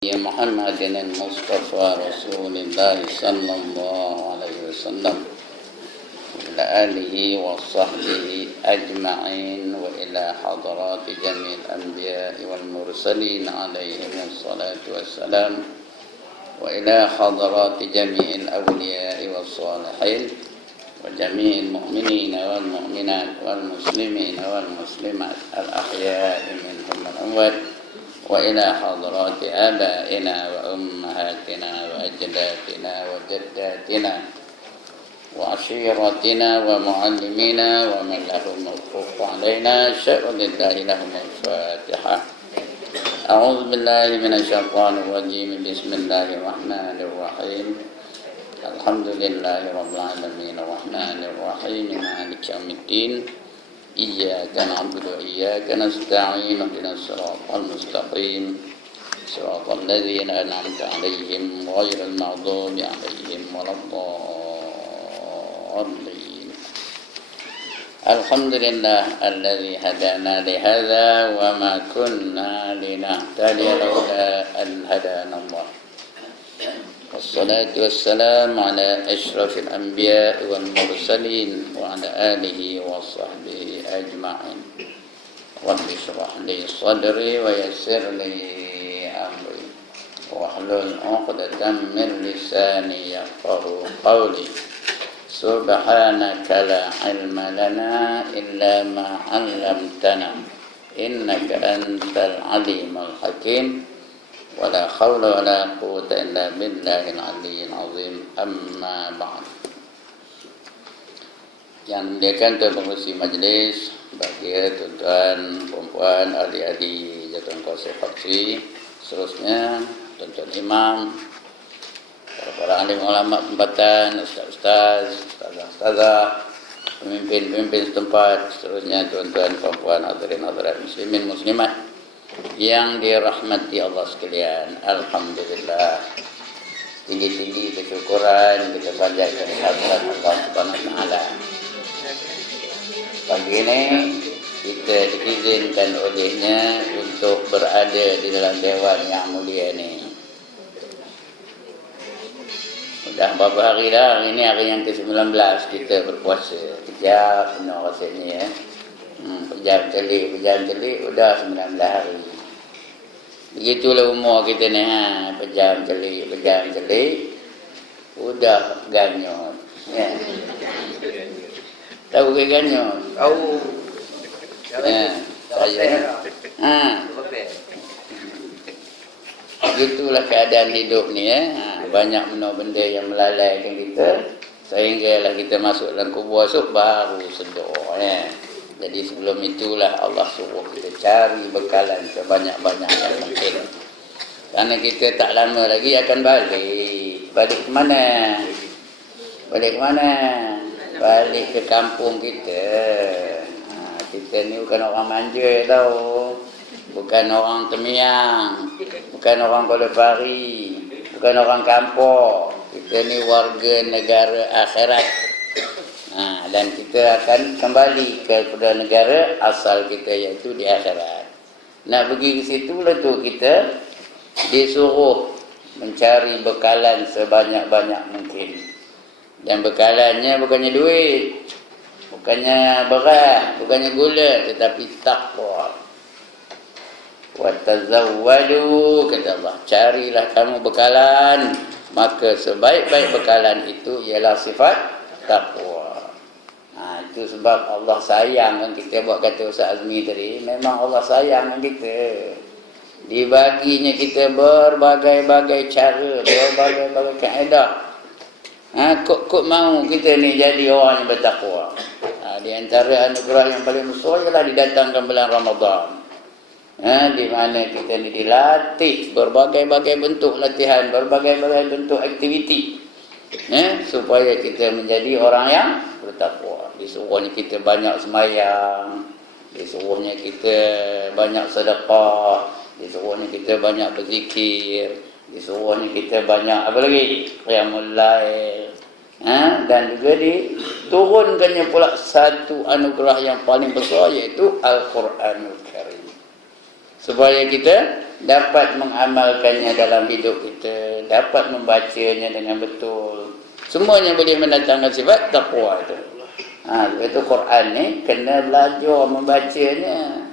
محمد المصطفى رسول الله صلى الله عليه وسلم وإلى آله وصحبه أجمعين وإلى حضرات جميع الأنبياء والمرسلين عليهم الصلاة والسلام وإلى حضرات جميع الأولياء والصالحين وجميع المؤمنين والمؤمنات والمسلمين والمسلمات الأحياء منهم والأموات وإلى حضرات آبائنا وأمهاتنا وأجدادنا وجداتنا وعشيرتنا ومعلمينا ومن لهم الحق علينا شأن الله لهم الفاتحة. أعوذ بالله من الشيطان الرجيم. بسم الله الرحمن الرحيم. الحمد لله رب العالمين الرحمن الرحيم مالك يوم الدين إياك نعبد وإياك نستعين اهدنا الصراط المستقيم صراط الذين أنعمت عليهم غير المغضوب عليهم ولا الضالين. الحمد لله الذي هدانا لهذا وما كنا لنهتدي لولا أن هدانا الله. والصلاة والسلام على أشرف الأنبياء والمرسلين وعلى آله وصحبه أجمعين. رب اشرح لي صدري ويسر لي أمري واحلل عقدة من لساني يفقهوا قولي. سبحانك لا علم لنا إلا ما علمتنا إنك أنت العليم الحكيم. ولا حول ولا قوة إلا بالله العلي العظيم. أما بعد. Yang dimuliakan Tuan Pengerusi Majlis, bagi tuan-tuan, perempuan, adik-adik Jatuhan Kuasa Faksi, seterusnya tuan-tuan imam, para alim ulama tempatan, ustaz-ustaz, ustazah, pemimpin-pemimpin setempat, seterusnya tuan-tuan, perempuan, hadirin-hadirat muslimin muslimat yang dirahmati Allah sekalian. Alhamdulillah, tinggi-tinggi kesyukuran kita panjatkan kehadirat Allah Subhanahu wa taala. Pagi ini kita diizinkan olehnya untuk berada di dalam dewan yang mulia ini. Sudah beberapa hari dah, hari ini hari yang ke-19 kita berpuasa. Kejap benar rasanya ya. Pejam celik, udah 19 hari. Begitulah umur kita ni, pejam celik, udah ganyot. Ya. Tahu ke ganyot? Tahu. Ya, saya. Begitulah keadaan hidup ni ya. Banyak benda yang melalaikan kita sehinggalah kita masuk dalam kubur esok baru sedar ya. Jadi sebelum itulah Allah suruh kita cari bekalan sebanyak-banyak yang mungkin. Kerana kita tak lama lagi akan balik. Balik ke mana? Balik ke kampung kita. Kita ni bukan orang manja tau. Bukan orang Temiang. Bukan orang Kuala Pari. Bukan orang kampung. Kita ni warga negara akhirat. Dan kita akan kembali kepada negara asal kita, iaitu di akhirat. Nak pergi ke situ lah tu kita disuruh mencari bekalan sebanyak-banyak mungkin. Dan bekalannya bukannya duit, bukannya beras, bukannya gula, tetapi takwa. Wa tazawwadu, kata Allah, carilah kamu bekalan, maka sebaik-baik bekalan itu ialah sifat takwa. Itu sebab Allah sayang kan kita. Buat kata Ustaz Azmi tadi, memang Allah sayang kan kita. Dibaginya kita berbagai-bagai cara, berbagai-bagai kaedah. Kok mau kita ni jadi orang yang bertakwa. Di antara anugerah yang paling besar ialah didatangkan bulan Ramadan. Di mana kita ni dilatih berbagai-bagai bentuk latihan, berbagai-bagai bentuk aktiviti. Supaya kita menjadi orang yang bertakwa. Disuruhnya kita banyak sembahyang, disuruhnya kita banyak sedekah, disuruhnya kita banyak berzikir, disuruhnya kita banyak apa lagi? Qiyamul lail. Dan juga diturunkannya pula satu anugerah yang paling besar, iaitu Al-Quranul Karim. Supaya kita dapat mengamalkannya dalam hidup kita, dapat membacanya dengan betul. Semuanya boleh mendatangkan sifat taqwa itu. Itu Quran ni kena belajar membacanya.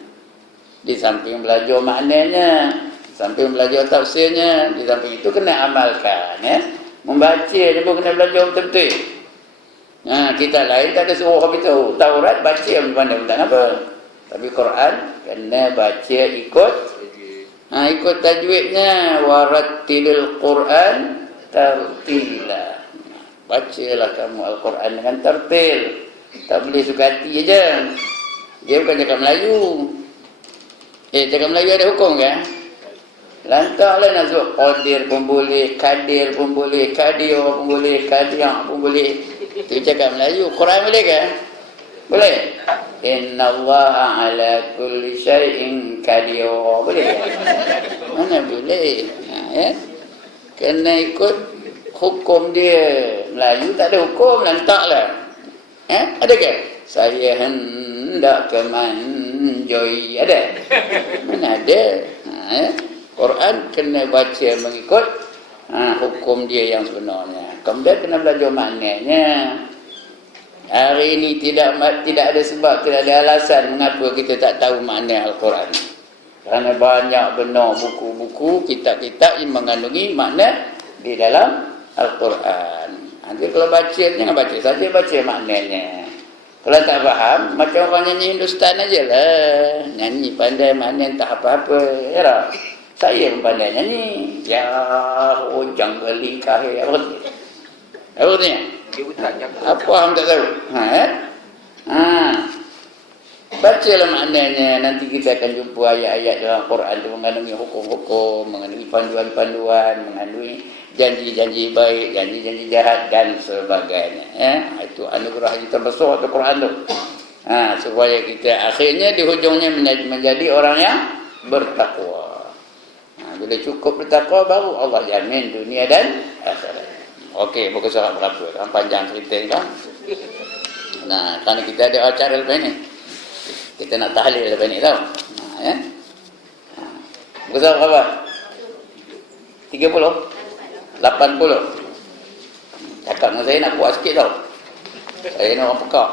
Di samping belajar maknanya, di samping belajar tafsirnya, di samping itu kena amalkan, ya. Membaca ni pun kena belajar betul-betul. Kita lain tak ada suruh habis tahu. Taurat baca mana pun apa. Tapi Quran kena baca ikut ikut tajwidnya, warattilil Quran tartila. Bacalah kamu Al-Quran dengan tartil. Tak boleh suka hati aja. Dia bukan cakap Melayu. Cakap Melayu ada hukum kan? Lantaklah nak sebut qadir pun boleh, kadir pun boleh, kadir pun boleh, kadiang pun boleh. Itu cakap Melayu. Quran boleh kan? Boleh? Innallaha ala kulli syai'in qadir. Boleh kan? Mana boleh? Ya? Kena ikut hukum dia. Melayu tak ada hukum, lantaklah. Ada ke? Saya hendak ke manjoi. Ada? Mana ada? Quran kena baca mengikut hukum dia yang sebenarnya. Kemudian kena belajar maknanya. Hari ini tidak ada sebab, tidak ada alasan mengapa kita tak tahu makna Al-Quran. Kerana banyak benar buku-buku, kitab-kitab yang mengandungi makna di dalam Al-Quran. Nanti kalau baca, jangan baca saja, baca maknanya. Kalau tak faham, macam orang nyanyi Hindustan aja lah. Nyanyi pandai makna tak apa-apa. Ya, saya pun pandai nyanyi. Ya, janggali kahir. Apa ni? Apa hang tak tahu? Bacalah maknanya. Nanti kita akan jumpa ayat-ayat dalam Quran itu mengandungi hukum-hukum, mengandungi panduan-panduan, mengandungi janji-janji baik, janji-janji jahat dan sebagainya. Itu anugerah yang terbesar dari Quran itu. Supaya kita akhirnya di hujungnya menjadi orang yang bertakwa. Bila cukup bertakwa, baru Allah jamin dunia dan akhirat. Okey, buku surat berapa? Kan panjang cerita ni kan. Kerana kita ada acara lepas ni. Kita nak tahlil lepas ni tau. Buku surat berapa? 30? 80? Cakap dengan saya nak kuat sikit tau. Saya ni orang pekak.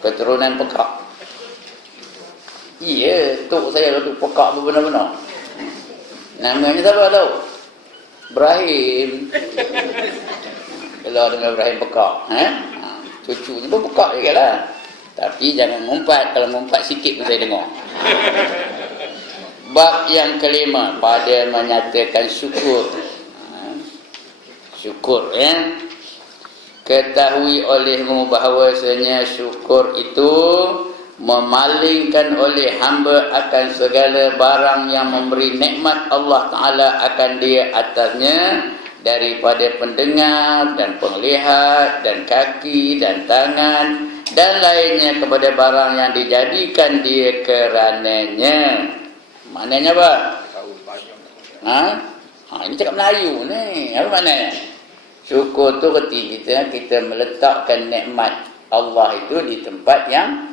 Keturunan pekak. Iya, tok saya tu pekak benar-benar. Namanya siapa tahu? Ibrahim. Kalau dengan Ibrahim pekak, cucunya pun pekak juga lah. Tapi jangan ngumpat. Kalau ngumpat sikit pun saya dengar. Bab yang kelima pada menyatakan syukur. Syukur, ya. Ketahui olehmu bahawasanya syukur itu memalingkan oleh hamba akan segala barang yang memberi nikmat Allah Ta'ala akan dia atasnya, daripada pendengar dan penglihat dan kaki dan tangan dan lainnya, kepada barang yang dijadikan dia kerananya. Maknanya apa? Ini cakap Melayu ni. Apa maknanya? Syukur tu ketika kita meletakkan nikmat Allah itu di tempat yang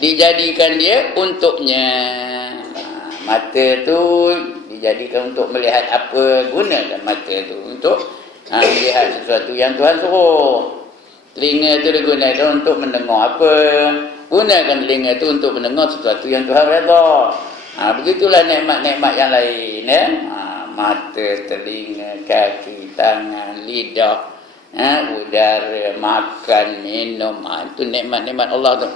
dijadikan dia untuknya. Mata tu dijadikan untuk melihat apa, gunakan mata tu untuk melihat sesuatu yang Tuhan suruh. Telinga tu digunakan untuk mendengar apa, gunakan telinga tu untuk mendengar sesuatu yang Tuhan redha. Begitulah nikmat-nikmat yang lain, ya. Mata, telinga, kaki, tangan, lidah, udara, makan, minum, itu nikmat-nikmat Allah tu.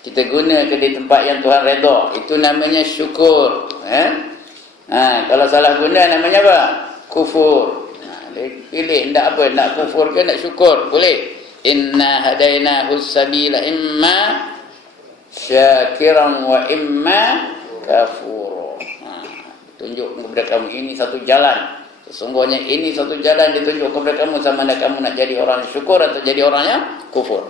Kita gunakan di tempat yang Tuhan redha. Itu namanya syukur. Kalau salah guna namanya apa? Kufur. Pilih nak apa? Nak kufur ke nak syukur? Boleh. Inna hadainahu sabila imma syakiran wa imma kafura. Tunjuk kepada kamu ini satu jalan. Sesungguhnya ini satu jalan ditunjuk kepada kamu, sama ada kamu nak jadi orang syukur atau jadi orang yang kufur.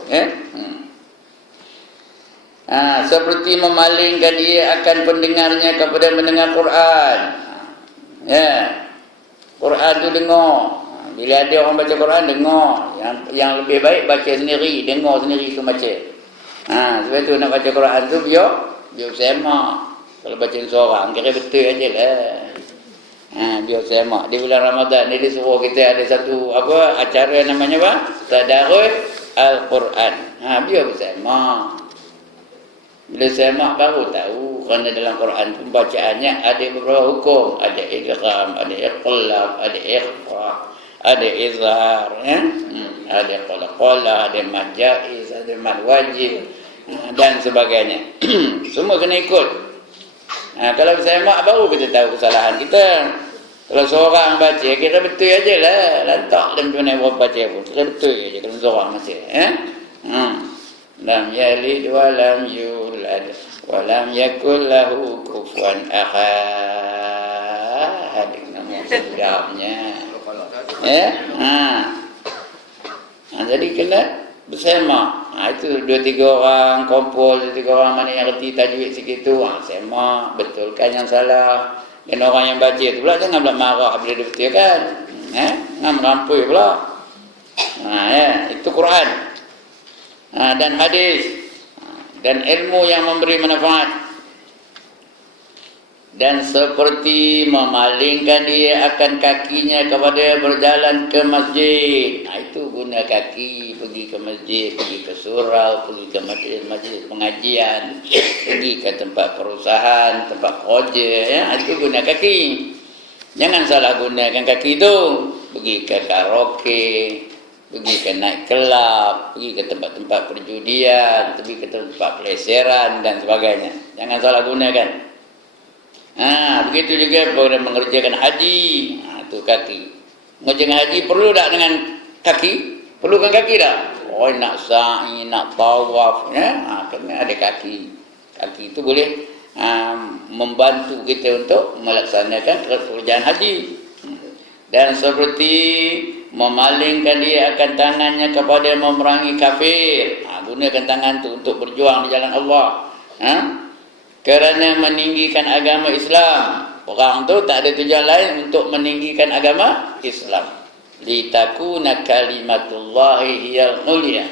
Seperti memalingkan ia akan pendengarnya kepada mendengar Quran. Quran tu dengar. Bila ada orang baca Quran, dengar. Yang lebih baik baca sendiri, dengar sendiri tu baca. Sebab tu nak baca Quran tu biar semak. Kalau baca seorang, kira betul aja lah. Biar semak. Di bulan Ramadan ni dia suruh kita ada satu acara namanya apa? Tadarus Al-Quran. Biar bersama. Bila semak baru tahu kerana dalam Quran pembacaannya ada beberapa hukum, ada idgham, ada iqlab, ada ikhfa, ada izhar, ada qalqalah, ada mad jaiz, ada mad wajib dan sebagainya. Semua kena ikut. Kalau semak baru kita tahu kesalahan kita. Kalau seorang baca kira betul aja lah, lantak dan macam mana baca pun kira betul aja kalau seorang masih lam yalid wa lam yulad wa lam yakul lahu kufuwan ahad. Nama sedapnya. Jadi kena bersama. Itu 2-3 orang kumpul, 2-3 orang mana yang reti tajwid sikit tu, sema, betulkan yang salah. Dan orang yang baca tu pula jangan pula marah bila dia betulkan. Jangan merampui pula. Itu Quran. Dan hadis dan ilmu yang memberi manfaat, dan seperti memalingkan dia akan kakinya kepada berjalan ke masjid. Itu guna kaki pergi ke masjid, pergi ke surau, pergi ke majlis pengajian, pergi ke tempat perusahaan, tempat kerja, itu guna kaki. Jangan salah gunakan kaki itu pergi ke karaoke, pergi ke night club, pergi ke tempat-tempat perjudian, pergi ke tempat peleseran dan sebagainya. Jangan salah gunakan. Begitu juga pada mengerjakan haji. Itu kaki. Mengerjakan haji perlu tak dengan kaki? Perlukan kaki tak? Nak sa'i, nak tawaf, kena ada kaki. Kaki itu boleh membantu kita untuk melaksanakan pekerjaan haji. Dan seperti memalingkan dia akan tangannya kepada memerangi kafir. Gunakan tangan tu untuk berjuang di jalan Allah. Kerana meninggikan agama Islam. Orang tu tak ada tujuan lain untuk meninggikan agama Islam. Litakuna kalimatullahi hiyal mulia.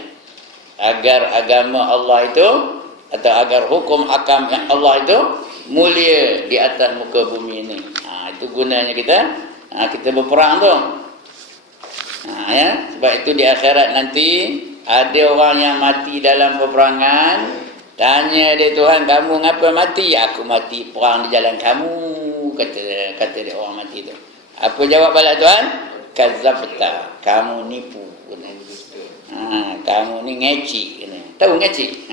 Agar agama Allah itu, atau agar hukum hakam yang Allah itu mulia di atas muka bumi ini. Itu gunanya kita berperang tu. Sebab itu di akhirat nanti ada orang yang mati dalam peperangan. Tanya dia, Tuhan, kamu ngapa mati? Aku mati perang di jalan kamu, kata dia orang mati tu. Apa jawab bala Tuhan? Kadzabta, kamu nipu. Kamu ni ngeci. Tahu ngeci?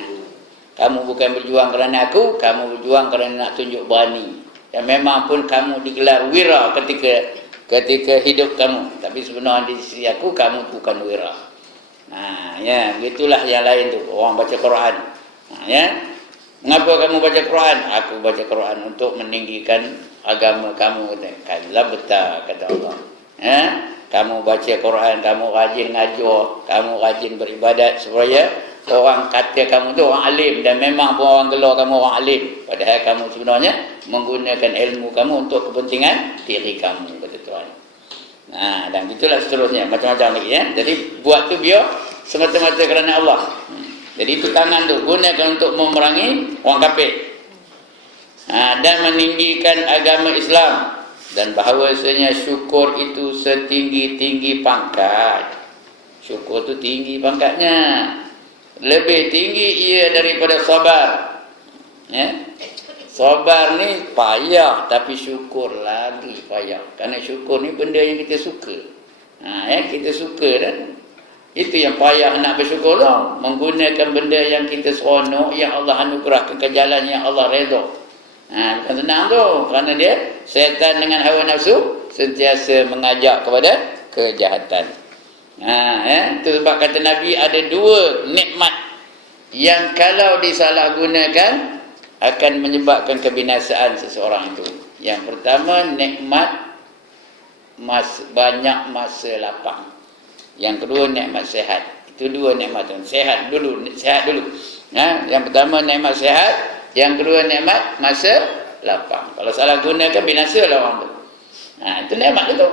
Kamu bukan berjuang kerana aku, kamu berjuang kerana nak tunjuk berani. Dan memang pun kamu digelar wira ketika hidup kamu. Tapi sebenarnya di sisi aku, kamu bukan wira. Begitulah yang lain tu. Orang baca Quran. Mengapa kamu baca Quran? Aku baca Quran untuk meninggikan agama kamu. Kadzabta, kata Allah. Kamu baca Quran, kamu rajin ngajar, kamu rajin beribadat supaya orang kata kamu tu orang alim, dan memang pun orang gelar kamu orang alim, padahal kamu sebenarnya menggunakan ilmu kamu untuk kepentingan diri kamu, kata Tuhan. Dan itulah seterusnya, macam-macam lagi. Jadi buat tu biar semata-mata kerana Allah. Jadi itu tangan tu gunakan untuk memerangi orang kafir. Dan meninggikan agama Islam. Dan bahawasanya syukur itu setinggi-tinggi pangkat. Syukur itu tinggi pangkatnya. Lebih tinggi ia daripada sabar. Sabar ni payah, tapi syukur lagi payah. Kerana syukur ni benda yang kita suka. Kita suka kan. Itu yang payah nak bersyukur lah. Menggunakan benda yang kita seronok, yang Allah anugerahkan ke jalan yang Allah redha. Bukan senang tu. Kerana dia, syaitan dengan hawa nafsu sentiasa mengajak kepada kejahatan. Itu sebab kata Nabi, ada 2 nikmat yang kalau disalahgunakan akan menyebabkan kebinasaan seseorang itu. Yang pertama, nikmat banyak masa lapang. Yang kedua, nikmat sehat. Itu 2 nikmat tu. Sehat dulu. Yang pertama nikmat sehat, yang kedua nikmat masa lapang. Kalau salah gunakan, binasalah orang tu. Itu nikmat itu.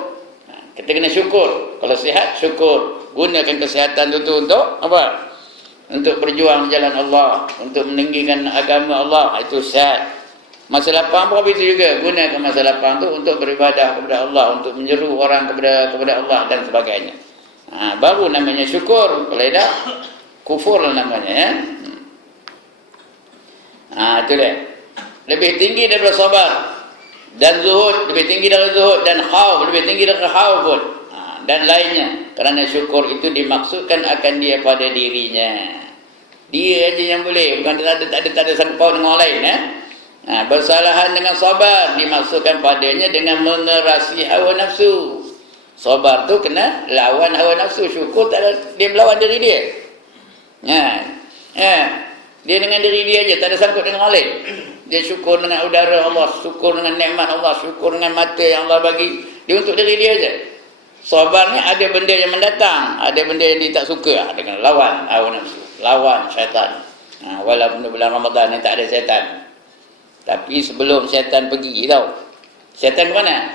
Kita kena syukur. Kalau sihat, syukur. Gunakan kesihatan itu untuk apa? Untuk berjuang di jalan Allah, untuk meninggikan agama Allah. Itu sihat. Masa lapang pun begitu juga. Gunakan masa lapang tu untuk beribadah kepada Allah, untuk menyeru orang kepada Allah dan sebagainya. Baru namanya syukur. Kalau tidak, kufur lah namanya. Ya? Itu dia. Lebih tinggi daripada sabar dan zuhud, lebih tinggi daripada zuhud, dan khauf, lebih tinggi daripada khauf pun. Dan lainnya. Kerana syukur itu dimaksudkan akan dia pada dirinya. Dia aja yang boleh, bukan tak ada sangkut paut dengan orang lain. Bersalahan dengan sabar dimaksudkan padanya dengan mengerasi hawa nafsu. Sabar tu kena lawan hawa nafsu. Syukur tak ada, dia melawan diri dia. Dia dengan diri dia aja, tak ada sangkut dengan orang lain. Dia syukur dengan udara Allah, syukur dengan nikmat Allah, syukur dengan mata yang Allah bagi. Dia untuk diri dia aja. Sabar ni ada benda yang mendatang, ada benda yang dia tak suka, dengan lawan hawa nafsu, lawan syaitan. Walaupun bulan Ramadan ni tak ada syaitan. Tapi sebelum syaitan pergi tau. Syaitan ke mana?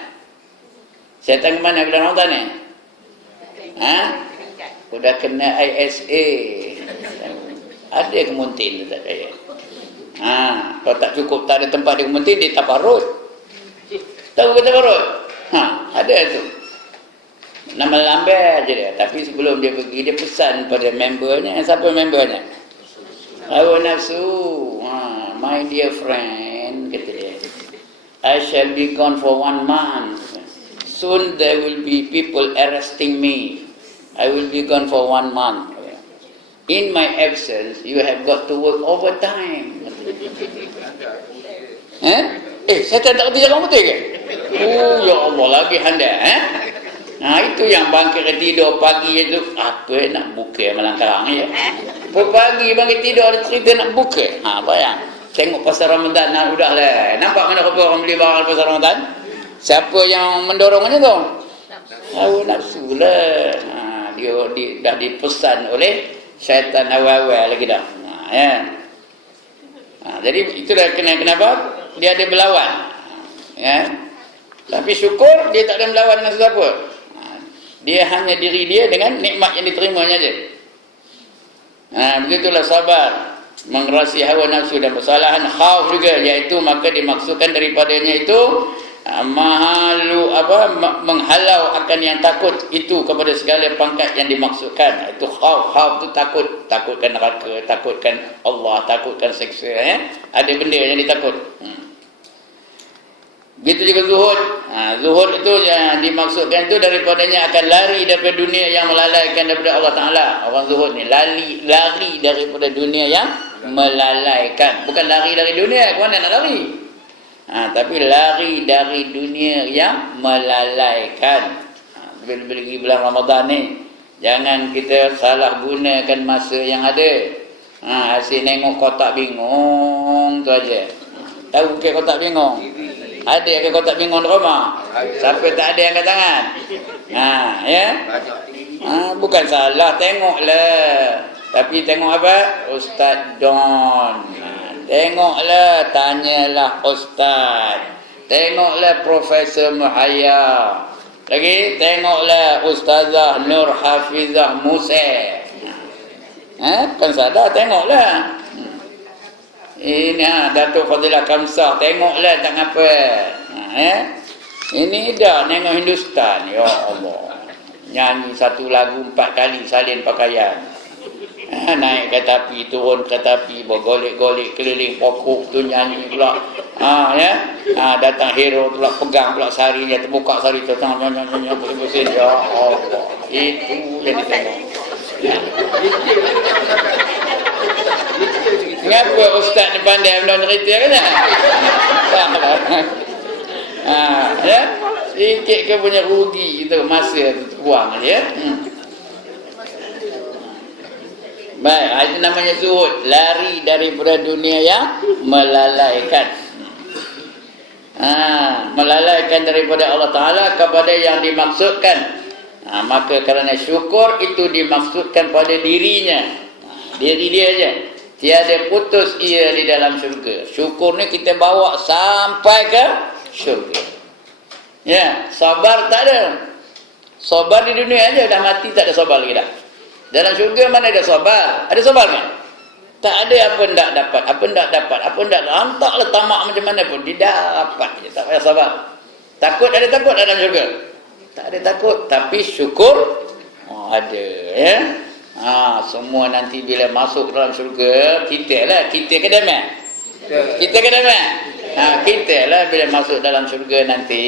Syaitan ke mana bulan Ramadan ni? Udah kena ISA. Ada kemuntin tu tak kaya. Kalau tak cukup, tak ada tempat dia kemuntin, dia taparut. Tahu ke taparut? Ada tu. Nama lambat je dia. Tapi sebelum dia pergi, dia pesan pada membernya. Siapa membernya? Hawa nafsu. My dear friend, kata dia, I shall be gone for 1 month. Soon there will be people arresting me. I will be gone for 1 month. In my absence, you have got to work overtime. Syaitan tak kerja kamu betul ke? Ya Allah, lagi handai. Itu yang bangkit tidur pagi itu. Apa nak buka Melangkarang ya? Pagi bangkit tidur ada cerita nak buka. Bayang. Tengok pasar Ramadan, udahlah. Nampak mana rupa orang beli barang pasar Ramadan? Siapa yang mendorongnya tu? Hawa nafsu lah. Dia dah dipesan oleh syaitan awal-awal lagi dah. Jadi itulah kenapa dia ada berlawan. Tapi syukur dia tak ada melawan dengan sesiapa. Dia hanya diri dia dengan nikmat yang diterimanya je. Begitulah sabar, mengerasi hawa nafsu dan bersalahan. Khauf juga, iaitu maka dimaksudkan daripadanya itu menghalau akan yang takut itu kepada segala pangkat yang dimaksudkan. Itu khauf. Khauf tu takutkan neraka, takutkan Allah, takutkan seksa. Ada benda yang ditakut. Begitu juga zuhud. Zuhud itu yang dimaksudkan itu daripadanya akan lari daripada dunia yang melalaikan daripada Allah Ta'ala. Orang zuhud ni lari daripada dunia yang melalaikan. Bukan lari dari dunia, ke mana nak lari? Tapi lari dari dunia yang melalaikan. Bila lagi bulan Ramadan ni, jangan kita salah gunakan masa yang ada. Asyik nengok kotak bingung tu aja. Tahu ke kotak bingung? Ada yang kotak bingung di rumah? Siapa tak ada yang angkat tangan? Bukan salah, tengoklah. Tapi tengok apa? Ustaz Don. Tengoklah, tanyalah Ustaz. Tengoklah Profesor Muhayya. Lagi tengoklah Ustazah Nur Hafizah Musa. Bukan salah, tengoklah. Ini Datuk Fadilah Kamsah, tengoklah tak apa. Ini dah nengok Hindustan. Ya Allah, nyanyi satu lagu 4 kali salin pakaian. Naik kereta api, turun kereta api, bergolek-golek keliling pokok tu nyanyi pula. Datang hero pula, pegang pula sarinya, terbuka sari tu, nyanyi pusing-pusing. Ya Allah, itu yang ditengok. Kenapa Ustaz ni pandai benda cerita kan? Sikit ke punya rugi itu, masa tu buang je. Baik, itu namanya zuhud, lari daripada dunia yang melalaikan. Melalaikan daripada Allah Ta'ala kepada yang dimaksudkan. Maka kerana syukur itu dimaksudkan pada dirinya. Diri dia je. Tiada putus ia di dalam syurga. Syukur ni kita bawa sampai ke syurga. Sabar tak ada. Sabar di dunia aja dah mati, tak ada sabar lagi dah. Dalam syurga mana ada sabar? Ada sabar kan? Tak ada apa ndak dapat, apa ndak dapat, apa ndak hantarlah tamak macam mana pun didapat je, tak payah sabar. Takut ada takut dalam syurga? Tak ada takut, tapi syukur ada ya. Semua nanti bila masuk dalam syurga, kita ke damai? Kita ke damai? Kita lah bila masuk dalam syurga nanti,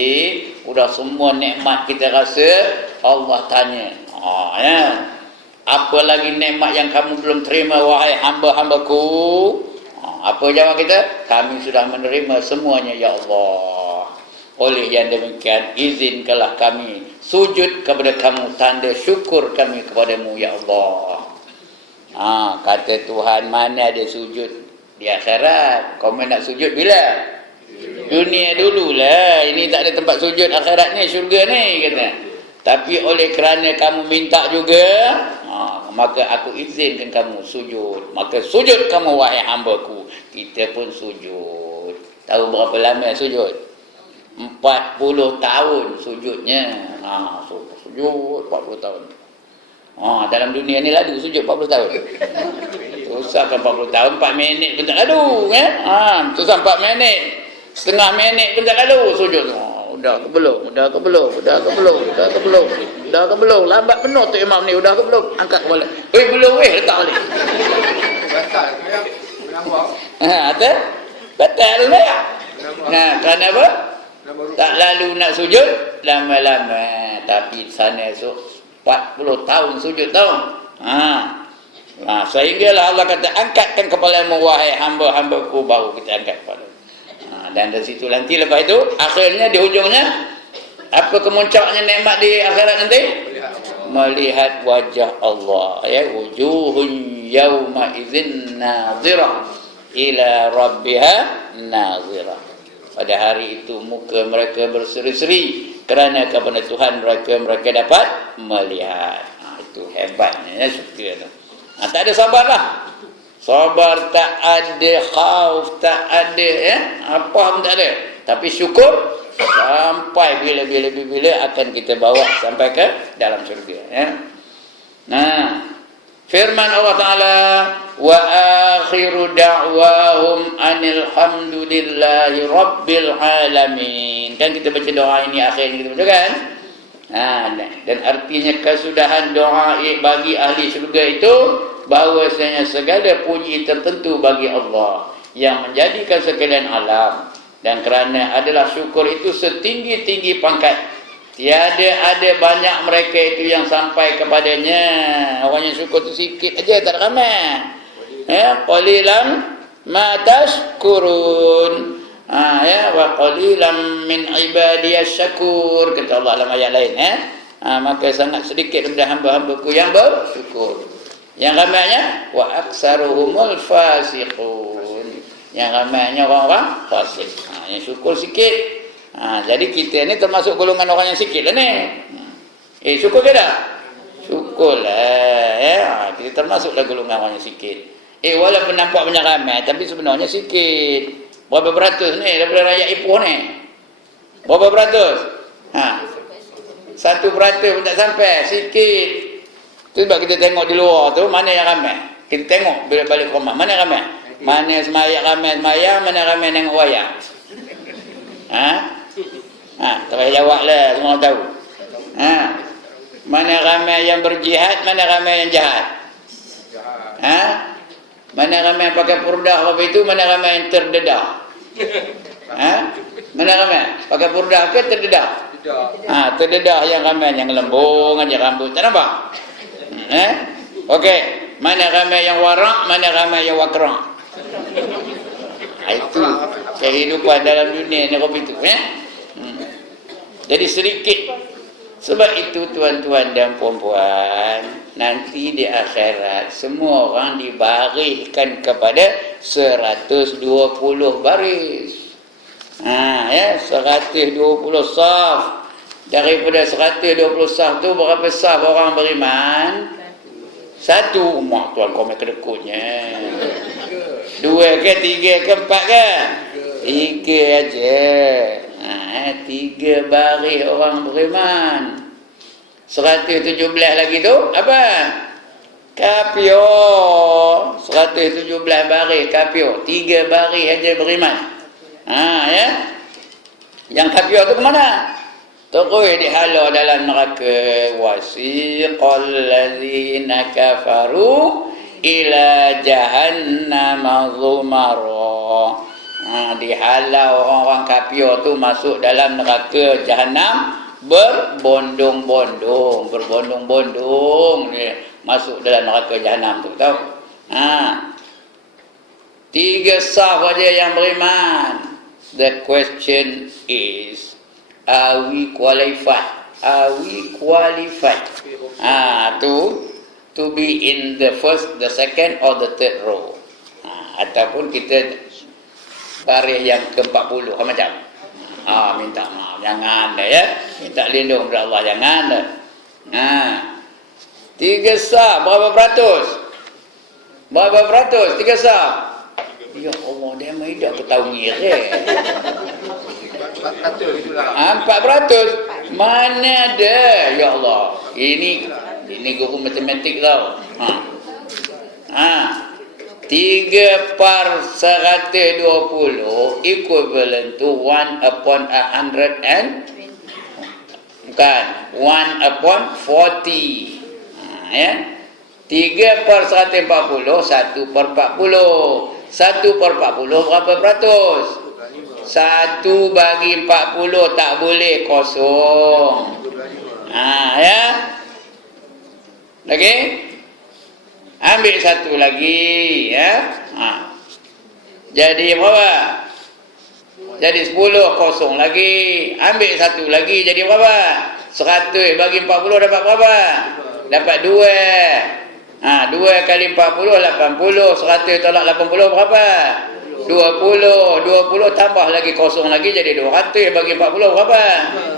udah semua nikmat kita rasa, Allah tanya, ya. Apa lagi nikmat yang kamu belum terima wahai hamba-hambaku? Apa jawab kita? Kami sudah menerima semuanya ya Allah. Oleh yang demikian, izinkanlah kami sujud kepada kamu, tanda syukur kami kepadamu ya Allah. Kata Tuhan, mana ada sujud di akhirat? Kau nak sujud bila? Dunia dululah. Ini tak ada tempat sujud akhirat ni, syurga ni kata. Tapi oleh kerana kamu minta juga, maka aku izinkan kamu sujud. Maka sujud kamu wahai hambaku. Kita pun sujud. Tahu berapa lama sujud? 40 tahun sujudnya. Sujud 40 tahun. Dalam dunia ni lalu sujud 40 tahun. Susahkan 40 tahun, 4 minit pun tak lalu. Susah 4 minit. Setengah minit pun tak lalu sujud. Udah ke belum? Lambat penuh tu imam ni. Udah ke belum? Angkat kepala. Belum letak balik. Batal lah ya. Kerana apa? Tak lalu nak sujud lama-lama. Tapi sana esok 40 tahun sujud tahu. Sehinggalah Allah kata, angkatkan kepalamu wahai hamba-hambaku, baru kita angkat kepala. Dan dari situ nanti lepas itu akhirnya di hujungnya apa kemuncaknya nikmat di akhirat nanti? Melihat wajah Allah, ya, wujuhun yauma idzin nazirah ila rabbiha nazirah. Pada hari itu muka mereka berseri-seri kerana kepada Tuhan mereka dapat melihat. Itu hebatnya ya syukur. Tak ada sabarlah. Sabar tak ada, khauf tak ada, ya, apa pun tak ada. Tapi syukur sampai bila akan kita bawa sampai ke dalam syurga, ya. Firman Allah Taala, wa akhiru da'wahum anil hamdulillahi rabbil alamin. Kan kita baca doa ini akhirnya kita baca kan? Dan artinya kesudahan doa bagi ahli syurga itu bahwasanya segala puji tertentu bagi Allah yang menjadikan sekalian alam, dan kerana adalah syukur itu setinggi-tinggi pangkat, tiada ada banyak mereka itu yang sampai kepadanya. Orang yang syukur itu sikit aja, tak ramai. Qalilan ma tashkurun. Wa qalilan min ibadiyas syakur, kata Allah dalam ayat lain. Maka sangat sedikit daripada hamba-hambaku yang bersyukur. Yang ramainya wa aksaruhumul fasiqun. Yang ramainya orang-orang fasik. Yang syukur sikit. Jadi kita ni termasuk golongan orang yang sikit lah ni. Syukur ke tak? Syukur lah, ya. Kita termasuklah golongan orang yang sikit. Walaupun nampak banyak ramai, tapi sebenarnya sikit. Berapa beratus ni daripada rakyat Ipoh ni? Berapa beratus? 1% pun tak sampai, sikit. Itu sebab kita tengok di luar tu, mana yang ramai. Kita tengok bila balik ke rumah, mana yang ramai. Mana ramai semayang, mana ramai tengok wayang. Tak payah jawab lah, semua orang tahu. Mana ramai yang berjihad, mana ramai yang jahat. Mana ramai yang pakai purdah apa itu, mana ramai yang terdedah. Mana ramai? Pakai purdah ke terdedah? Terdedah yang ramai, yang lembung aja rambut, tak nampak? Okey, mana ramai yang warak, mana ramai yang wakrak. Itu kehidupan dalam dunia ni itu, ya. Jadi sedikit. Sebab itu tuan-tuan dan puan-puan, nanti di akhirat semua orang dibariskan kepada 120 baris. 120 saf. Daripada 120 saf tu berapa saf orang beriman? 1. Mak tuan kau main kedekutnya. 2 ke 3 ke 4 ke? 3 aja. 3 baris orang beriman. 117 lagi tu apa? Kapio 117 baris kapio, 3 baris aja beriman. Ya. Yang kapio tu ke mana? Terus dihalau dalam neraka. Wasiqal ladzina kafaru ila jahannam zumara. Dihalau orang-orang kapio tu masuk dalam neraka jahanam berbondong-bondong dia masuk dalam neraka jahanam tu, tahu? 3 saf aja yang beriman. The question is, are we qualified? Are we qualified? To be in the first, the second, or the third row? Ataupun kita baris yang ke-40 macam. Minta maaf, jangan dah ya. Minta lindung kepada Allah, jangan dah. 3 saf, berapa peratus? Berapa peratus? 3 saf. Ya Allah, dia tidak aku tahu ngira. 400. Mana ada? Ya Allah. Ini guru matematik tau. 3/120 equivalent to 1/100 and bukan 1/40. Ya. 3/140 1/40. 1/40 berapa peratus? 1 bagi 40 tak boleh kosong. Ya. Lagi? Ambil 1 lagi, ya. Jadi berapa? Jadi 10 kosong lagi. Ambil 1 lagi, jadi berapa? 100 bagi 40 dapat berapa? Dapat 2. 2 kali 40 80. 100 tolak 80 berapa? 20 tambah lagi kosong lagi jadi 200 bagi 40 berapa?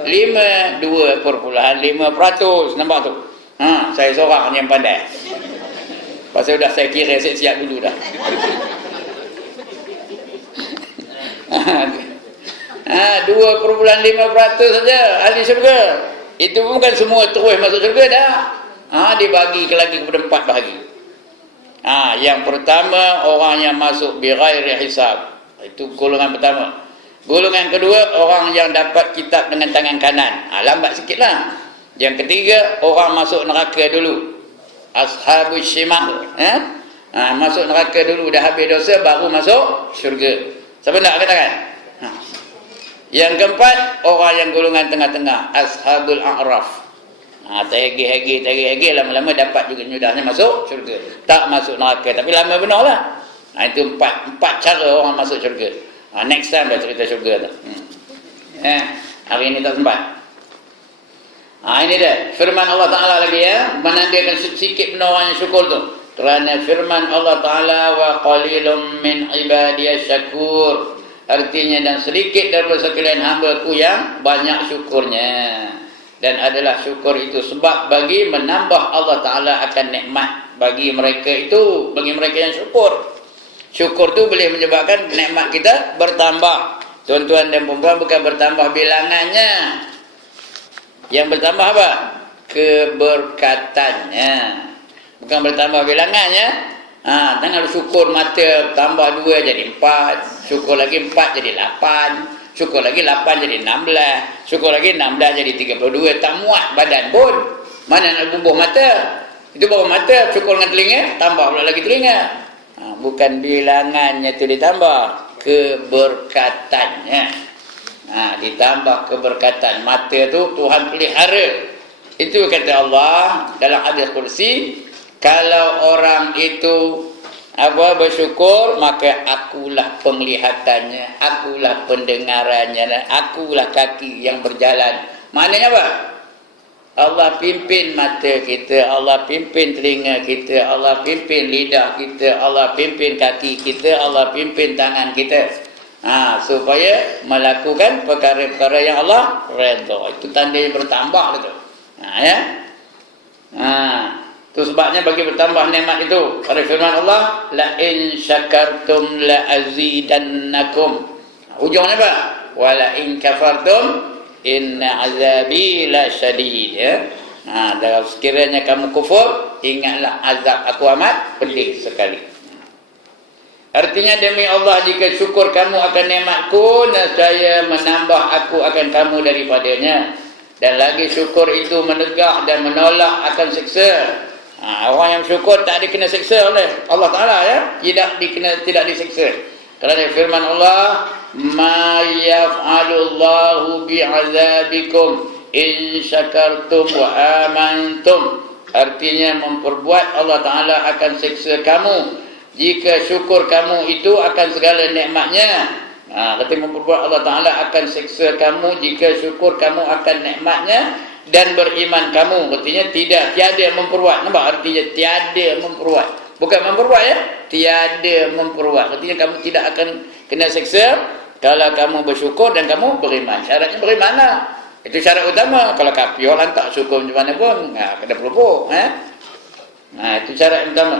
5. 2,5%. Nampak tu? Saya seorang yang pandai. Pasal dah saya kira siap dulu dah. 2,5% saja ahli syurga. Itu pun bukan semua terus masuk syurga dah. Dibagi lagi kepada 4 bahagi. Yang pertama, orang yang masuk bighairi hisab. Itu golongan pertama. Golongan kedua, orang yang dapat kitab dengan tangan kanan. Lambat sikitlah. Yang ketiga, orang masuk neraka dulu. Ashabus shimal. Masuk neraka dulu, dah habis dosa, baru masuk syurga. Siapa nak katakan? Yang keempat, orang yang golongan tengah-tengah. Ashabul a'raf. Terhegi-hegi, lama-lama dapat juga mudahnya masuk syurga. Tak masuk neraka, tapi lama benar lah. Itu empat cara orang masuk syurga. Next time dah cerita syurga tu. Hari ini tak sempat. Ini dia firman Allah Ta'ala lagi ya, menandakan sikit benar orang yang syukur tu. Kerana firman Allah Ta'ala, wa qalilum min ibadiyas syakur. Artinya, dan sedikit daripada sekalian hamba-Ku yang banyak syukurnya. Dan adalah syukur itu sebab bagi menambah Allah Ta'ala akan nikmat bagi mereka itu, bagi mereka yang syukur. Syukur tu boleh menyebabkan nikmat kita bertambah. Tuan-tuan dan puan-puan, bukan bertambah bilangannya. Yang bertambah apa? Keberkatannya. Bukan bertambah bilangannya. Jangan syukur mata tambah 2 jadi 4. Syukur lagi 4 jadi 8. Syukur lagi 8 jadi 16. Syukur lagi 16 jadi 32. Tak muat badan pun. Mana nak bubuh mata? Itu baru mata. Syukur dengan telinga, tambah pula lagi telinga. Bukan bilangannya itu ditambah, keberkatannya. Ditambah keberkatan. Mata tu Tuhan pelihara. Itu kata Allah dalam hadis kursi, kalau orang itu bersyukur, maka akulah penglihatannya, akulah pendengarannya, dan akulah kaki yang berjalan. Maknanya apa? Allah pimpin mata kita, Allah pimpin telinga kita, Allah pimpin lidah kita, Allah pimpin kaki kita, Allah pimpin tangan kita. Supaya melakukan perkara-perkara yang Allah redha. Itu tandanya bertambah gitu. Itu sebabnya bagi bertambah nikmat itu. Pada firman Allah, la in syakartum la azidannakum. Ujungnya apa? Wa la in kafartum inna azabi la syadid. Dan sekiranya kamu kufur, ingatlah azab aku amat pedih sekali. Artinya demi Allah, jika syukur kamu akan nikmatku, nescaya menambah aku akan kamu daripadanya. Dan lagi syukur itu menegah dan menolak akan siksa. Orang yang syukur tak dikena siksa oleh Allah Ta'ala, ya, tidak disiksa. Kerana firman Allah, ma yaf'alullahu bi'azabikum in syakartum wa amantum. Artinya memperbuat Allah Ta'ala akan siksa kamu jika syukur kamu itu akan segala nikmatnya. Ketika memperbuat Allah Ta'ala akan siksa kamu jika syukur kamu akan nikmatnya dan beriman kamu. Artinya tiada memperbuat. Nampak artinya tiada memperbuat. Bukan memperbuat, ya, tiada memperbuat. Artinya kamu tidak akan kena siksa kalau kamu bersyukur dan kamu beriman. Syaratnya beriman lah. Itu syarat utama. Kalau kafir orang tak syukur macam mana pun, kena pelupuk. Itu syarat yang utama.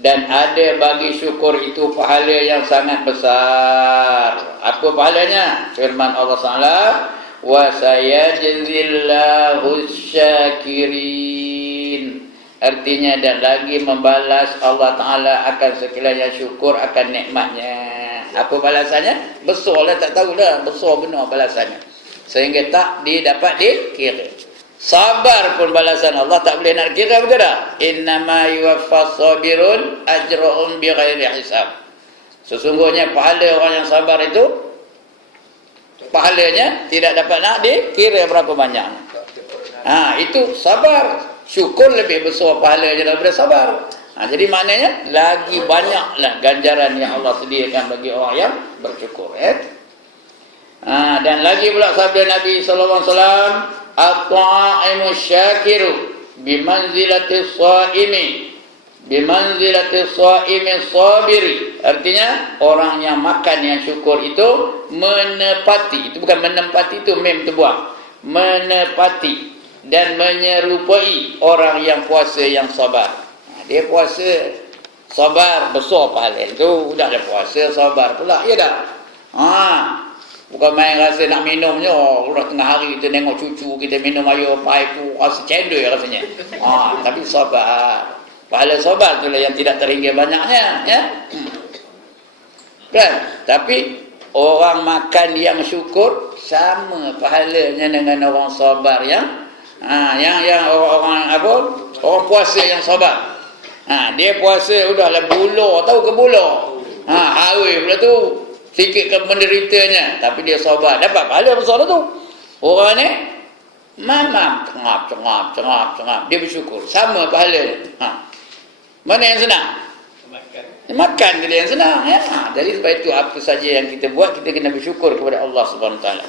Dan ada bagi syukur itu pahala yang sangat besar. Apa pahalanya? Firman Allah Ta'ala, wa sayajzillahu syakirin. Artinya, dan lagi membalas Allah Ta'ala akan sekiranya syukur akan nikmatnya. Apa balasannya? Besar lah, tak tahulah. Besar benar balasannya, sehingga tak dapat dikira. Sabar pun balasan Allah tak boleh nak kira, betul tak? Innama yuwaffas sabirun ajrahum bighairi hisab. Sesungguhnya pahala orang yang sabar itu, pahalanya tidak dapat nak dikira berapa banyak. Itu sabar. Syukur lebih besar pahalanya daripada sabar. Jadi maknanya lagi banyaklah ganjaran yang Allah sediakan bagi orang yang bersyukur. Dan lagi pula sabda Nabi sallallahu alaihi wasallam, at-ta'imu syakiru bimanzilati shaimi sabiri. Artinya orang yang makan yang syukur itu menepati. Itu bukan menempati, itu mem tu buang. Menepati dan menyerupai orang yang puasa yang sabar. Dia puasa sabar, besar pahala itu. Dah puasa sabar pula, ya dah. Bukan main rasa nak minum je. Udah tengah hari kita tengok cucu kita minum air pai tu rasa cendol rasanya. Tapi sabar. Pahala sabar itulah yang tidak terhingga banyaknya, ya. Kan? Tapi orang makan yang syukur sama pahalanya dengan orang sabar yang orang puasa yang sabar. Dia puasa udahlah bulan, tahu ke bulan. Hari pula tu sikit ke menderitanya, tapi dia sabar, dapat pahala besar tu. Orang ni mamam cengap, dia bersyukur, sama pahala. Mana yang senang? Makan dia yang senang, ya. Jadi sebab itu apa saja yang kita buat, kita kena bersyukur kepada Allah Subhanahu Wa Taala.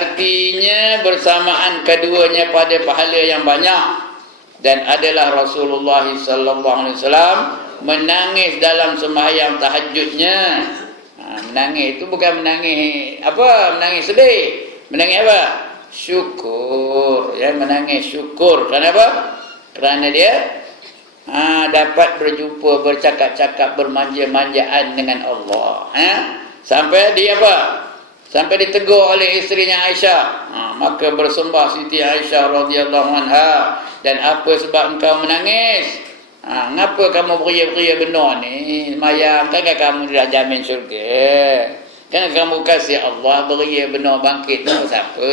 Artinya bersamaan keduanya pada pahala yang banyak. Dan adalah Rasulullah sallallahu alaihi wasallam menangis dalam sembahyang tahajudnya. Menangis itu bukan menangis menangis sedih. Menangis apa? Syukur. Ya, menangis syukur. Kenapa? Kerana dia dapat berjumpa, bercakap-cakap, bermanja-manjaan dengan Allah. Sampai dia apa? Sampai ditegur oleh isterinya Aisyah. Maka bersembah Siti Aisyah radhiyallahu anha, dan apa sebab engkau menangis? Ngapa kamu beria-beria benar ni? Mayang, kan kamu dah jamin syurga. Kan kamu kasih Allah beria benar bangkit dengan siapa?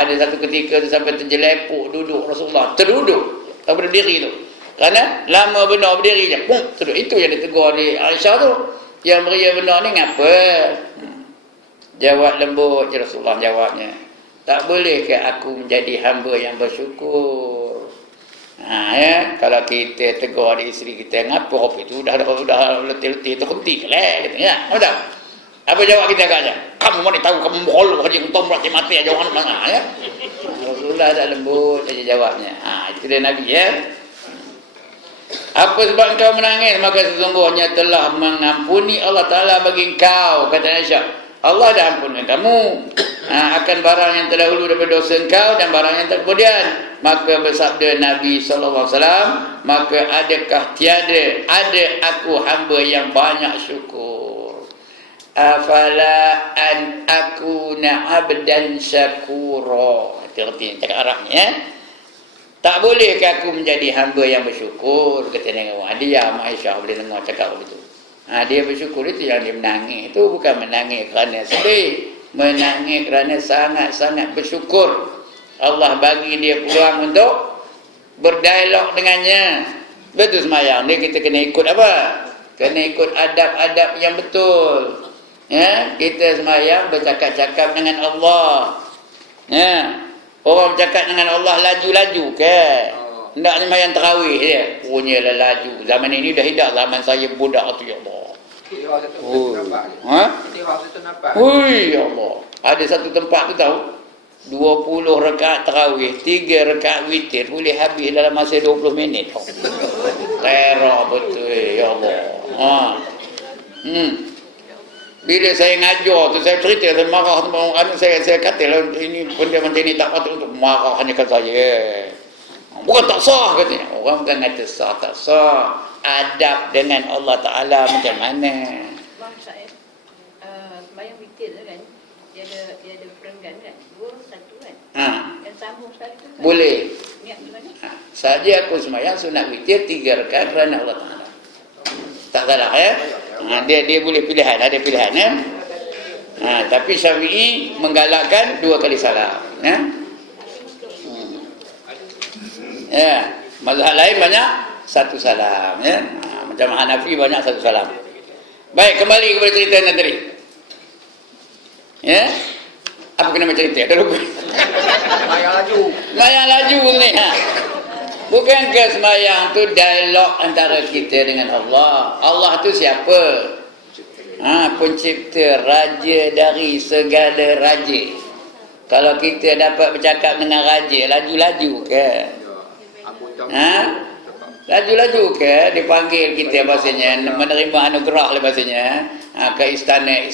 Ada satu ketika tu sampai terjelepuk duduk Rasulullah. Terduduk. Tak berdiri tu. Kerana lama benar berdiri je. Terduduk. Itu yang ditegur oleh Aisyah tu. Yang beria benar ni ngapa? Jawab lembut je Rasulullah jawabnya. Tak boleh ke aku menjadi hamba yang bersyukur? Kalau kita tegur adik isteri kita, ngapa kopi tu dah letih-letih terhenti ke lah, gitu, ya? Betul? Apa jawab kita agaknya? Kamu mana tahu, kamu mohol haji untung mati aja orang mana, ya? Rasulullah dah lembut aja jawabnya. Itu dia Nabi, ya. Apa sebab engkau menangis? Maka sesungguhnya telah mengampuni Allah Ta'ala bagi engkau, kata Aisyah. Allah dah ampunkan kamu akan barang yang terdahulu daripada dosa engkau dan barang yang kemudian. Maka bersabda Nabi SAW, maka adakah tiada ada aku hamba yang banyak syukur. afala an akuna abdan syakura. Itu cakap Arab ni Tak bolehkah aku menjadi hamba yang bersyukur? Kata dia Aisyah boleh dengar cakap begitu. Dia bersyukur itu yang dia menangis. Itu bukan menangis kerana sedih, menangis kerana sangat-sangat bersyukur Allah bagi dia peluang untuk berdialog dengannya. Betul semayang dia, kita kena ikut apa? Kena ikut adab-adab yang betul. Kita semayang bercakap-cakap dengan Allah. Orang bercakap dengan Allah laju-laju ke? Hendak semayang tarawih dia. Punyalah laju. Zaman ini dah hidup, zaman saya budak tu ya Allah. Ya Allah. Ada satu tempat tu tahu, 20 rakaat tarawih, 3 rakaat witir boleh habis dalam masa 20 minit. Terah betul ya Allah. Bila saya ngajar tu, saya cerita, saya marah, saya kata ini benda macam ni tak patut untuk marahkan saya. Bukan tak sah katanya. Orang bukan kata sah, tak sah. Adab dengan Allah Ta'ala macam mana? Bang Syed, sembahyang witir kan, dia ada perenggan kan, 2, 1 kan. Yang sambung sekali tu kan? Boleh. Niat gimana? Saja aku sembahyang sunat witir 3 rakaat kerana Allah Ta'ala. Tak salah ya? Dia boleh pilihan, ada pilihan ya. Tapi Syafi'i menggalakkan 2 kali salam ya. Mazhab lain banyak 1 salam ya. Macam Hanafi banyak 1 salam. Baik, kembali kepada cerita yang tadi ya. Apa kena cerita? Dah lupa. Semayang laju ni Bukankah semayang tu dialog antara kita dengan Allah? Allah tu siapa? Pencipta, raja dari segala raja. Kalau kita dapat bercakap dengan raja, laju-laju ke? Laju-laju ke? Dipanggil kita bahasanya, menerima anugerah lah bahasanya, ke istana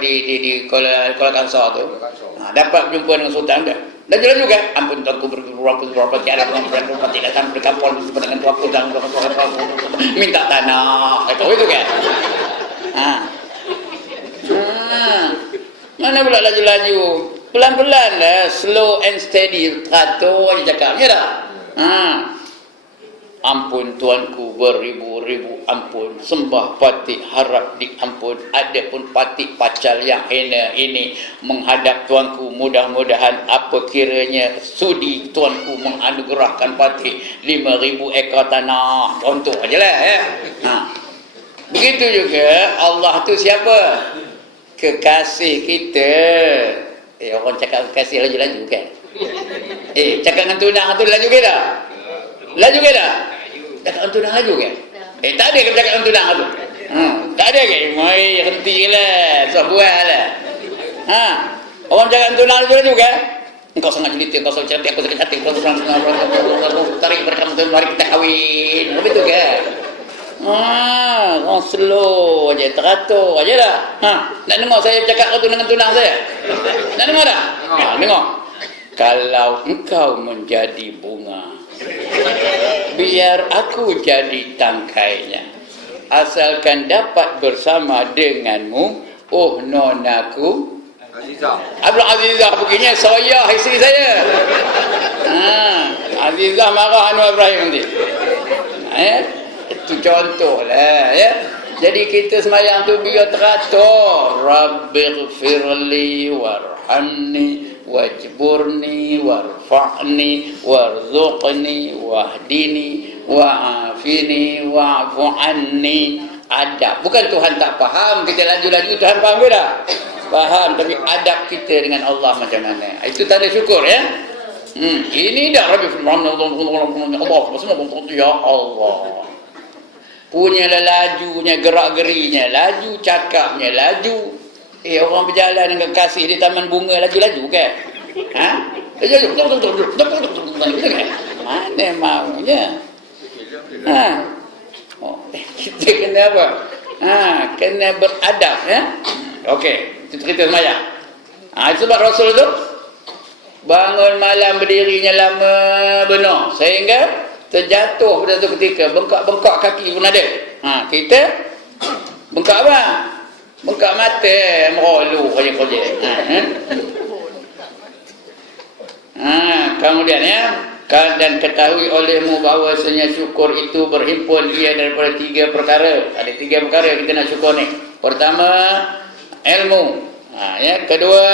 di Kuala Kangsar tu. Dapat berjumpa dengan sultan dah. Laju-laju kan? Ampun tuanku berapa tiada berapa tidak sampai kampung dengan tuanku dan minta tanah. Itu kan? Mana pula laju-laju? Pelan-pelan lah, slow and steady, teratur aja cakapnya dah. Ampun tuanku beribu-ribu ampun, sembah patik harap diampun, ada pun patik pacal yang hina ini menghadap tuanku, mudah-mudahan apa kiranya sudi tuanku menganugerahkan patik 5,000 ekor tanah, contoh ajalah ya. Begitu juga Allah tu siapa? Kekasih kita. Orang cakap kekasih laju-laju kan? Cakap dengan tunang tu laju ke dah? Laju ke dah? Cakap dengan tunang laju ke? Tak ada ke cakap dengan tunang tu? Tak ada ke? Hentilah, sebuah lah. Orang cakap dengan tunang laju ke? Engkau sangat jelita, engkau sangat cantik, aku sangat cantik, aku tarik berkamu tu, mari kita kahwin. Begitu ke? Orang slow aja, teratur aja dah. Nak dengar saya cakap dengan tunang saya? Nak dengar tak? Dengar. Kalau engkau menjadi bunga, biar aku jadi tangkainya. Asalkan dapat bersama denganmu, oh nonaku Azizah. Abdul Azizah begini, saya isteri saya. Azizah marah Anwar Ibrahim nanti. Itu contoh lah ya. Jadi kita semayang tu biar teratur. Rabbighfirli warhamni wajburni warfa'ni warzuqni wahdini wa'afini wa'fu anni. Adab. Bukan Tuhan tak faham, kita laju-laju Tuhan faham ke tak? Faham, tapi adab kita dengan Allah macam mana. Itu tanda syukur ya. Ini dah Rabbighfirli warhamni Allah. Ya Allah. Punya lajunya, gerak-gerinya, laju cakapnya, laju. Orang berjalan dengan kasih di taman bunga, laju-laju kan? Laju-laju. Mana maunya? Kita kena apa? Kena beradab ya. Okey, itu cerita semayang. Sebab Rasul tu bangun malam berdirinya lama benar sehingga terjatuh pada satu ketika, bengkak-bengkak kaki pun ada. Kita bengkak apa? Buka mata, merolu kerja-kerja. Kemudian ya, dan ketahui olehmu bahawasanya syukur itu berhimpun ia daripada 3 perkara. Ada 3 perkara kita nak syukur ni. Pertama, ilmu. Ya, kedua,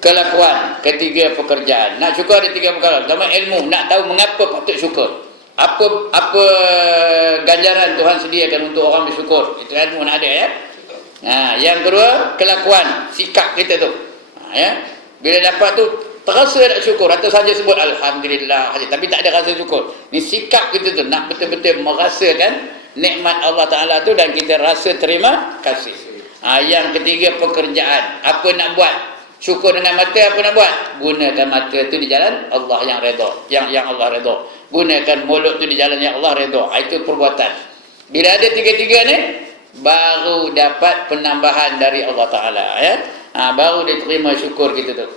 kelakuan. Ketiga, pekerjaan. Nak syukur ada 3 perkara. Pertama, ilmu. Nak tahu mengapa patut syukur. Apa ganjaran Tuhan sediakan untuk orang bersyukur. Itu ilmu nak ada ya. Yang kedua, kelakuan. Sikap kita tu. Ya. Bila dapat tu, terasa nak syukur atau saja sebut alhamdulillah saja tapi tak ada rasa syukur. Ni sikap kita tu nak betul-betul merasakan nikmat Allah Taala tu dan kita rasa terima kasih. Yang ketiga, pekerjaan. Apa nak buat? Syukur dengan mata, apa nak buat? Gunakan mata tu di jalan Allah yang redha, yang Allah redha. Gunakan mulut tu di jalan yang Allah redha. Itu perbuatan. Bila ada 3-3 ni, baru dapat penambahan dari Allah Taala ya. Baru diterima syukur kita tu.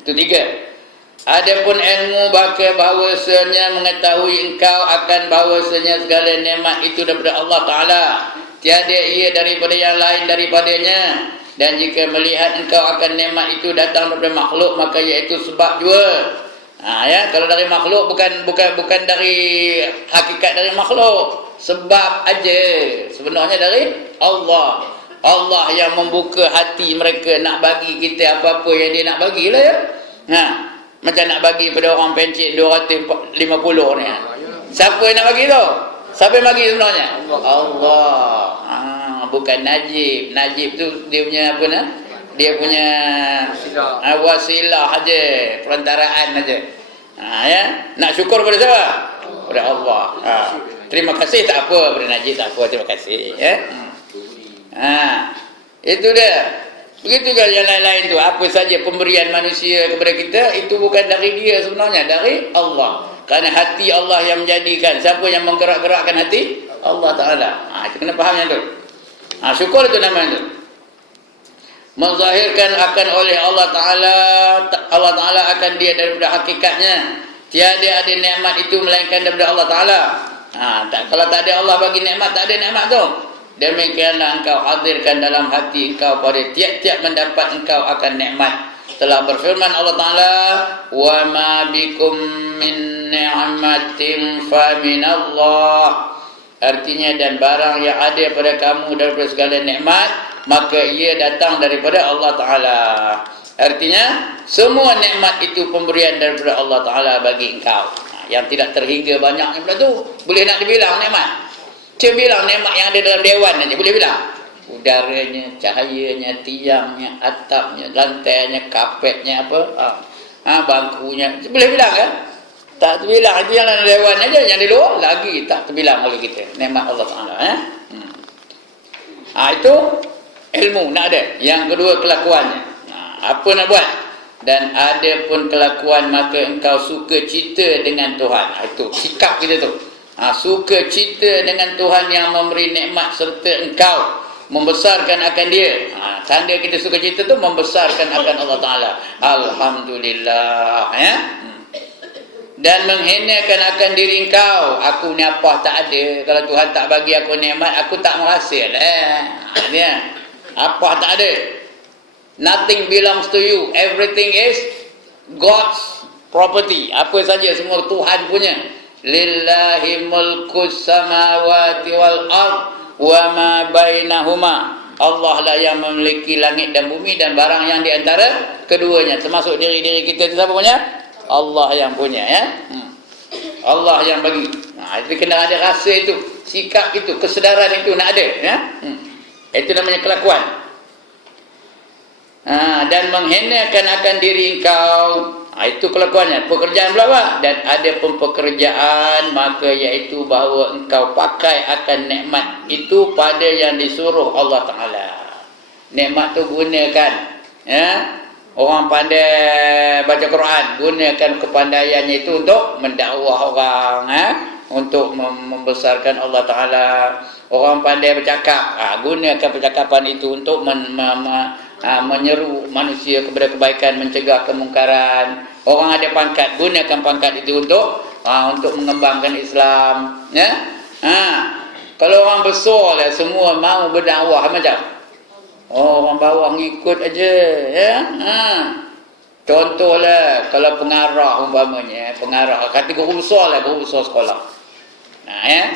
Itu 3. Adapun ilmu bahawasanya mengetahui engkau akan bahawasanya segala nikmat itu daripada Allah Taala, tiada ia daripada yang lain daripadanya. Dan jika melihat engkau akan nikmat itu datang daripada makhluk, maka iaitu sebab jua. Ya, kalau dari makhluk bukan dari hakikat dari makhluk, sebab aja. Sebenarnya dari Allah. Allah yang membuka hati mereka nak bagi kita apa-apa yang dia nak bagilah ya. Macam nak bagi pada orang pencet 250 ni. Siapa yang nak bagi tu? Siapa yang bagi sebenarnya? Allah. Bukan Najib. Najib tu dia punya apa nak? Dia punya wasilah aja, perantaraan aja. Ya. Nak syukur pada siapa? Pada Allah. Terima kasih tak apa pada Najib, tak apa, terima kasih ya. Itu dia. Begitu juga yang lain-lain tu. Apa saja pemberian manusia kepada kita, itu bukan dari dia sebenarnya, dari Allah. Kerana hati Allah yang menjadikan. Siapa yang menggerak-gerakkan hati? Allah Ta'ala. Itu kena faham yang tu. Syukur itu namanya tu. Menzahirkan akan oleh Allah Ta'ala. Allah Ta'ala akan dia daripada hakikatnya. Tiada ada nikmat itu melainkan daripada Allah Ta'ala. Kalau tak ada Allah bagi nikmat, tak ada nikmat tu. Demikianlah engkau hadirkan dalam hati engkau pada tiap-tiap mendapat engkau akan nikmat. Telah berfirman Allah Ta'ala, wa ma bikum min ni'matin fa minallah. Artinya, dan barang yang ada pada kamu daripada segala nikmat, maka ia datang daripada Allah Ta'ala. Artinya, semua nikmat itu pemberian daripada Allah Ta'ala bagi engkau. Yang tidak terhingga banyak daripada tu, boleh nak dibilang nikmat. Cuma bilang nikmat yang ada dalam dewan aja, boleh bilang. Udaranya, cahayanya, tiangnya, atapnya, lantainya, kapetnya apa? Bangkunya. Boleh bilang kan? Tak terbilang. Itu yang dalam dewan aja, yang di luar lagi tak terbilang oleh kita. Nikmat Allah Taala itu ilmu nak ada. Yang kedua, kelakuannya. Apa nak buat? Dan ada pun kelakuan, maka engkau suka cita dengan Tuhan. Itu sikap kita tu. Suka cita dengan Tuhan yang memberi nikmat serta engkau membesarkan akan dia. Tanda kita suka cita tu membesarkan akan Allah Ta'ala. Alhamdulillah ya. Dan menghinakan akan diri engkau. Aku ni apa tak ada. Kalau Tuhan tak bagi aku nikmat, aku tak merasa lah. Apa tak ada. Nothing belongs to you. Everything is God's property. Apa saja semua Tuhan punya. Lillahi mulkus samawati wal ard wa ma bainahuma. Allah lah yang memiliki langit dan bumi dan barang yang di antara keduanya, termasuk diri-diri kita itu siapa punya? Allah yang punya ya. Allah yang bagi. Itu kena ada rasa itu, sikap itu, kesedaran itu nak ada ya. Itu namanya kelakuan. Dan menghinakan akan diri engkau. Itu kelakuannya. Pekerjaan pula apa? Dan ada pun pekerjaan, maka iaitu bahawa engkau pakai akan nikmat itu pada yang disuruh Allah Ta'ala. Nikmat tu gunakan ya. Orang pandai baca Quran, gunakan kepandaiannya itu untuk mendakwah orang untuk membesarkan Allah Ta'ala. Orang pandai bercakap, gunakan percakapan itu untuk menyeru manusia kepada kebaikan, mencegah kemungkaran. Orang ada pangkat, gunakan pangkat itu untuk mengembangkan Islam ya. Kalau orang besar lah semua mau berdakwah macam. Oh, orang bawah ngikut aja, ya. Contohlah kalau pengarah umpamanya, pengarah kata guru besar lah, guru besar sekolah. Ya.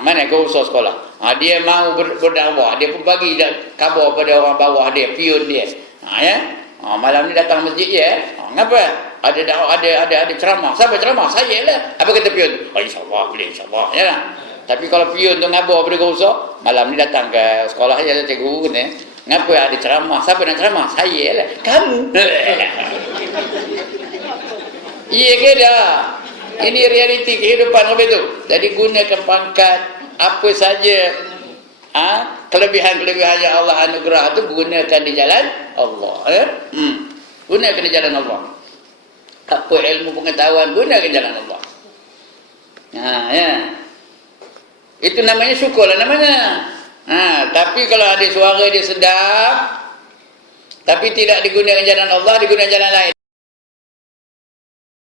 Mana guru besar sekolah? Dia mau berdakwah, dia pun bagi khabar pada orang bawah dia, pion dia. Ya. Malam ni datang masjid ya. Ngapa? Ada ceramah. Siapa ceramah? Saya lah. Apa kata pion? Oh, insya-Allah boleh, insya-Allah ya. Tapi kalau pion tu ngabar pada guru besar, malam ni datang ke sekolah je cikgu ni. Ngapa ada ceramah? Siapa nak ceramah? Saya lah. Kamu. Iya ke dah? Ini realiti kehidupan apa itu. Jadi gunakan pangkat apa saja kelebihan-kelebihan yang Allah anugerah itu gunakan di jalan Allah. Gunakan di jalan Allah. Apa ilmu pengetahuan gunakan di jalan Allah. Ya. Itu namanya syukur lah namanya. Tapi kalau ada suara dia sedap, tapi tidak digunakan jalan Allah, digunakan jalan lain.